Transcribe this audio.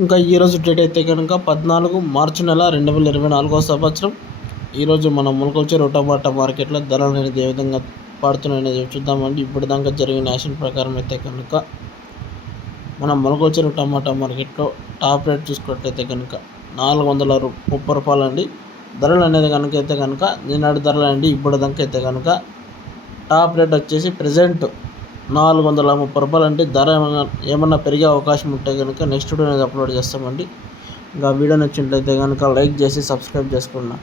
ఇంకా ఈరోజు డేట్ అయితే కనుక 14 మార్చి నెల 2024 సంవత్సరం. ఈరోజు మనం ములకల్చెరు టమాటా మార్కెట్లో ధరలు అనేది ఏ విధంగా పడుతున్నాయనేది చూద్దామండి. ఇప్పుడు దాకా జరిగిన యాక్షన్ ప్రకారం అయితే కనుక మనం ములకల్చెరు టమాటా మార్కెట్లో టాప్ రేట్ చూసుకున్నట్లయితే కనుక 430 రూపాయలు అండి. ధరలు అనేది కనుక అయితే కనుక నిన్నటి ధరలు అండి. ఇప్పుడు దాకా అయితే కనుక టాప్ రేట్ వచ్చేసి ప్రజెంట్ 430 రూపాయలు అంటే ధర ఏమన్నా పెరిగే అవకాశం ఉంటే కనుక నెక్స్ట్ వీడియో అనేది అప్లోడ్ చేస్తామండి. ఇంకా వీడియో నచ్చినట్లయితే కనుక లైక్ చేసి సబ్స్క్రైబ్ చేసుకున్నా.